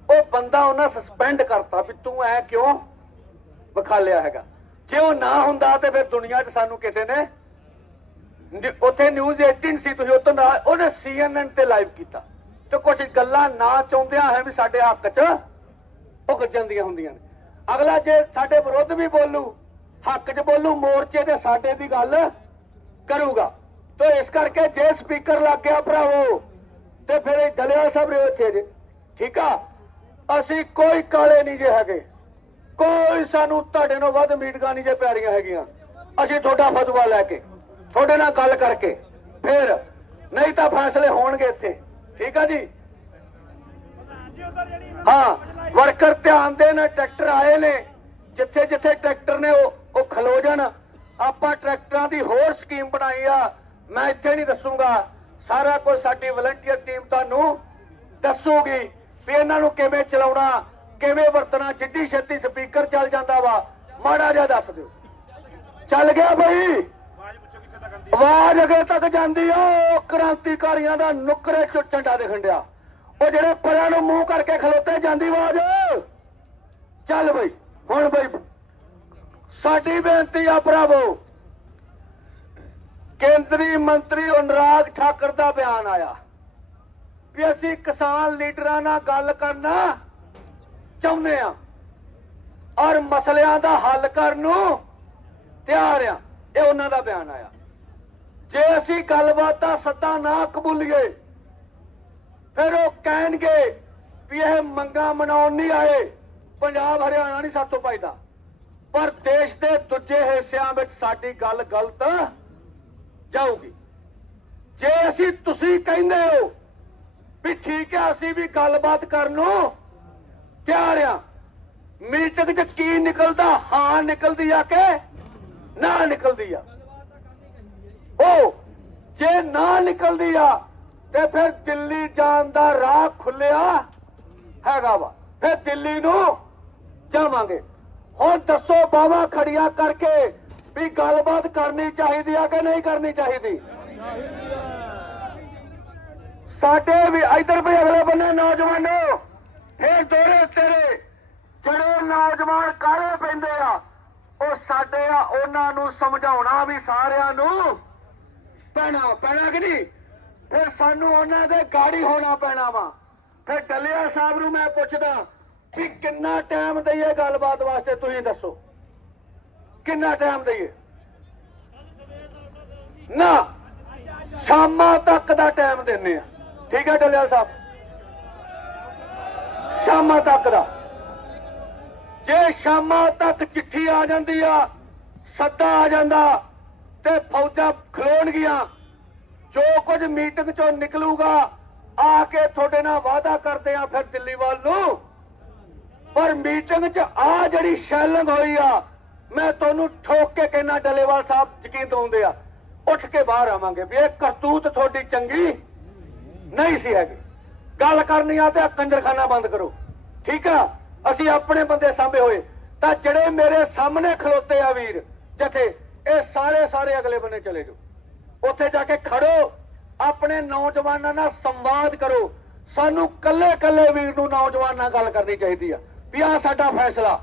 A: ਉਹ ਬੰਦਾ ਉਹਨਾਂ ਸਸਪੈਂਡ ਕਰਤਾ ਵੀ ਤੂੰ ਐ ਕਿਉਂ ਵਿਖਾਲਿਆ ਹੈਗਾ? ਜੇ ਉਹ ਨਾ ਹੁੰਦਾ ਤੇ ਫਿਰ ਦੁਨੀਆ 'ਚ ਸਾਨੂੰ ਕਿਸੇ ਨੇ ਉੱਥੇ ਨਿਊਜ਼ 18 ਸੀ, ਤੁਸੀਂ ਉੱਥੋਂ ਨਾਲ, ਉਹਨੇ CNN ਤੇ ਲਾਈਵ ਕੀਤਾ। ਤੇ ਕੁਝ ਗੱਲਾਂ ਨਾ ਚਾਹੁੰਦਿਆਂ ਹੈ ਵੀ ਸਾਡੇ ਹੱਕ 'ਚ ਭੁਗਤ ਜਾਂਦੀਆਂ ਹੁੰਦੀਆਂ ਨੇ। ਅਗਲਾ ਜੇ ਸਾਡੇ ਵਿਰੁੱਧ ਵੀ ਬੋਲੂ, ਹੱਕ 'ਚ ਬੋਲੂ, ਮੋਰਚੇ ਤੇ ਸਾਡੇ ਦੀ ਗੱਲ ਕਰੂਗਾ। ਤੇ ਇਸ ਕਰਕੇ ਜੇ ਸਪੀਕਰ ਲੱਗ ਗਿਆ ਭਰਾਵੋ, ਤੇ ਫਿਰ ਇਹ ਦਲਿਆ ਸਾਹਿਬ ਰਹੇ ਇੱਥੇ ਜੇ, ਠੀਕ ਆ? ਅਸੀਂ ਕੋਈ ਕਾਲੇ ਨਹੀਂ ਜੇ ਹੈਗੇ। ਕੋਈ ਸਾਨੂੰ ਤੁਹਾਡੇ ਨਾਲ ਵੱਧ ਮੀਟਿੰਗਾਂ ਨਹੀਂ ਜੇ ਪਿਆਰੀਆਂ ਹੈਗੀਆਂ। ਅਸੀਂ ਤੁਹਾਡਾ ਫਤਵਾ ਲੈ ਕੇ, ਤੁਹਾਡੇ ਨਾਲ ਗੱਲ ਕਰਕੇ, ਫਿਰ ਨਹੀਂ ਤਾਂ ਫੈਸਲੇ ਹੋਣਗੇ ਇੱਥੇ। ਠੀਕ ਆ ਜੀ? ਹਾਂ ਵਰਕਰ ਧਿਆਨ ਦੇਣ ਟਰੈਕਟਰ ਆਏ ਨੇ। ਜਿੱਥੇ ਜਿੱਥੇ ਟਰੈਕਟਰ ਨੇ ਉਹ ਉਹ ਖਲੋ ਜਾਣ। ਆਪਾਂ ਟਰੈਕਟਰਾਂ ਦੀ ਹੋਰ ਸਕੀਮ ਬਣਾਈ ਆ। ਮੈਂ ਇੱਥੇ ਨਹੀਂ ਦੱਸੂਗਾ। ਸਾਰਾ ਕੁਝ ਸਾਡੀ ਵਲੰਟੀਅਰ ਟੀਮ ਤੁਹਾਨੂੰ ਦੱਸੂਗੀ ਵੀ ਇਹਨਾਂ ਨੂੰ ਕਿਵੇਂ ਚਲਾਉਣਾ ਕਿਵੇਂ ਵਰਤਣਾ। ਜਿੱਡੀ ਛੇਤੀ ਸਪੀਕਰ ਚੱਲ ਜਾਂਦਾ ਵਾ। ਮਾੜਾ ਜਿਹਾ ਦੱਸ ਦਿਓ। ਚੱਲ ਗਿਆ ਬਈ। ਆਵਾਜ਼ ਅਗੇ ਤੱਕ ਜਾਂਦੀ ਆ, ਉਹ ਕ੍ਰਾਂਤੀਕਾਰੀਆਂ ਦਾ ਨੁਕਰੇ ਚ ਝੰਡਾ ਦਿਖਣ ਡਿਆ। ਉਹ ਜਿਹੜੇ ਪਰਾਂ ਨੂੰ ਮੂੰਹ ਕਰਕੇ ਖਲੋਤੇ ਜਾਂਦੀ ਆਵਾਜ਼। ਚੱਲ ਬਈ, ਹੁਣ ਬਈ। ਸਾਡੀ ਬੇਨਤੀ ਆ ਭਰਾਵੋ, ਕੇਂਦਰੀ ਮੰਤਰੀ ਅਨੁਰਾਗ ਠਾਕਰ ਦਾ ਬਿਆਨ ਆਇਆ ਵੀ ਅਸੀਂ ਕਿਸਾਨ ਲੀਡਰਾਂ ਨਾਲ ਗੱਲ ਕਰਨਾ ਚਾਹੁੰਦੇ ਆ ਔਰ ਮਸਲਿਆਂ ਦਾ ਹੱਲ ਕਰਨ ਨੂੰ ਤਿਆਰ ਆ। ਇਹ ਉਹਨਾਂ ਦਾ ਬਿਆਨ ਆਇਆ। ਜੇ ਅਸੀਂ ਗੱਲਬਾਤ ਦਾ ਸੱਦਾ ਨਾ ਕਬੂਲੀਏ, ਫਿਰ ਉਹ ਕਹਿਣਗੇ ਵੀ ਇਹ ਮੰਗਾ ਮਨਾਉਣ ਨਹੀਂ ਆਏ। ਪੰਜਾਬ ਹਰਿਆਣਾ ਨਹੀਂ ਸਾਤੋਂ ਪਾਈਦਾ ਪਰ ਦੇਸ਼ ਦੇ ਦੂਜੇ ਹਿੱਸਿਆਂ ਵਿੱਚ ਸਾਡੀ ਗੱਲ ਗਲਤ ਜਾਊਗੀ। ਜੇ ਅਸੀਂ ਤੁਸੀਂ ਕਹਿੰਦੇ ਹੋ ਵੀ ਠੀਕ ਹੈ, ਅਸੀਂ ਵੀ ਗੱਲਬਾਤ ਕਰਨ ਨੂੰ ਤਿਆਰ ਆ ਮੀਟਿੰਗ 'ਚ ਕੀ ਨਿਕਲਦਾ, ਹਾਂ ਨਿਕਲਦੀ ਆ ਕੇ ਨਾ ਨਿਕਲਦੀ ਆ? ਉਹ ਜੇ ਨਾ ਨਿਕਲਦੀ ਆ, ਤੇ ਫਿਰ ਦਿੱਲੀ ਜਾਣ ਦਾ ਰਾਹ ਖੁੱਲਿਆ ਹੈਗਾ ਵਾ। ਫਿਰ ਦਿੱਲੀ ਨੂੰ ਜਾਵਾਂਗੇ। ਹੁਣ ਦੱਸੋ ਬਾਵਾ ਖੜੀਆਂ ਕਰਕੇ ਵੀ ਗੱਲਬਾਤ ਕਰਨੀ ਚਾਹੀਦੀ ਆ ਕਿ ਨਹੀਂ ਕਰਨੀ ਚਾਹੀਦੀ? ਸਾਡੇ ਵੀ ਇਧਰ ਵੀ ਅਗਲੇ ਬੰਨੇ ਨੌਜਵਾਨੋ, ਫੇਰ ਦੋਰੇ ਤੇਰੇ ਜਿਹੜੇ ਨੌਜਵਾਨ ਕਾਲੇ ਪੈਂਦੇ ਆ, ਉਹ ਸਾਡੇ ਆ, ਉਹਨਾਂ ਨੂੰ ਸਮਝਾਉਣਾ ਵੀ ਸਾਰਿਆਂ ਨੂੰ ਪੈਣਾ ਪੈਣਾ ਕਿ ਨਹੀਂ? ਫਿਰ ਸਾਨੂੰ ਉਹਨਾਂ ਦੇ ਗਾੜੀ ਹੋਣਾ ਪੈਣਾ ਵਾ। ਫਿਰ ਡੱਲਿਆ ਸਾਹਿਬ ਨੂੰ ਮੈਂ ਪੁੱਛਦਾ ਵੀ ਕਿੰਨਾ ਟਾਈਮ ਦਈਏ ਗੱਲਬਾਤ ਵਾਸਤੇ, ਤੁਸੀਂ ਦੱਸੋ। ਕਿੰਨਾ ਟਾਈਮ ਦਈਏ? ਨਾ, ਸ਼ਾਮਾਂ ਤੱਕ ਦਾ ਟਾਈਮ ਦਿੰਨੇ ਆ। ਠੀਕ ਹੈ ਡੱਲਿਆ ਸਾਹਿਬ? ਸ਼ਾਮਾਂ ਤੱਕ ਦਾ। ਜੇ ਸ਼ਾਮਾਂ ਤੱਕ ਚਿੱਠੀ ਆ ਜਾਂਦੀ ਆ, ਸੱਦਾ ਆ ਜਾਂਦਾ ਤੇ ਫੌਜਾਂ ਖਲੋਣਗੀਆਂ ਜੋ ਕੁਝ ਮੀਟਿੰਗ ਚੋਂ ਨਿਕਲੂਗਾ, ਆ ਕੇ ਤੁਹਾਡੇ ਨਾਲ ਵਾਅਦਾ ਕਰਦੇ ਆ ਫਿਰ ਦਿੱਲੀ ਵੱਲ ਨੂੰ। ਪਰ ਮੀਟਿੰਗ 'ਚ ਆ ਜਿਹੜੀ ਸ਼ੈਲਿੰਗ ਹੋਈ ਆ, ਮੈਂ ਤੁਹਾਨੂੰ ਠੋਕ ਕੇ ਕਹਿਣਾ ਡਲੇਵਾਲ ਸਾਹਿਬ ਯਕੀਨ ਦਿਵਾਉਂਦੇ ਆ, ਉੱਠ ਕੇ ਬਾਹਰ ਆਵਾਂਗੇ ਵੀ ਇਹ ਕਰਤੂਤ ਤੁਹਾਡੀ ਚੰਗੀ ਨਹੀਂ ਸੀ ਹੈਗੀ। ਗੱਲ ਕਰਨੀ ਆ ਤੇ ਕੰਜਰਖਾਨਾ ਬੰਦ ਕਰੋ। ਠੀਕ ਆ? ਅਸੀਂ ਆਪਣੇ ਬੰਦੇ ਸਾਂਭੇ ਹੋਏ। ਤਾਂ ਜਿਹੜੇ ਮੇਰੇ ਸਾਹਮਣੇ ਖਲੋਤੇ ਆ ਵੀਰ, ਜਥੇ ਇਹ ਸਾਰੇ ਸਾਰੇ ਅਗਲੇ ਬੰਨੇ ਚਲੇ ਜਾਓ। ਉੱਥੇ ਜਾ ਕੇ ਖੜੋ, ਆਪਣੇ ਨੌਜਵਾਨਾਂ ਨਾਲ ਸੰਵਾਦ ਕਰੋ। ਸਾਨੂੰ ਕੱਲੇ ਕੱਲੇ ਵੀਰ ਨੂੰ ਨੌਜਵਾਨ ਨਾਲ ਗੱਲ ਕਰਨੀ ਚਾਹੀਦੀ ਆ, ਵੀ ਆ ਸਾਡਾ ਫੈਸਲਾ।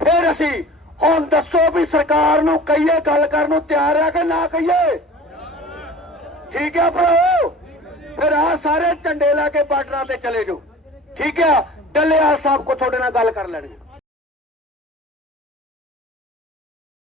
A: ਫਿਰ ਅਸੀਂ ਹੁਣ ਦੱਸੋ ਵੀ ਸਰਕਾਰ ਨੂੰ ਕਹੀਏ ਗੱਲ ਕਰਨ ਨੂੰ ਤਿਆਰ ਆ ਕਿ ਨਾ ਕਹੀਏ? ਠੀਕ ਹੈ ਭਰਾਓ ਫਿਰ ਆ ਸਾਰੇ ਝੰਡੇ ਲਾ ਕੇ ਬਾਰਡਰਾਂ ਤੇ ਚਲੇ ਜਾਓ। ਠੀਕ ਹੈ ਡੱਲੇਵਾਲ ਸਾਹਿਬ ਕੋ ਤੁਹਾਡੇ ਨਾਲ ਗੱਲ ਕਰ ਲੈਣਗੇ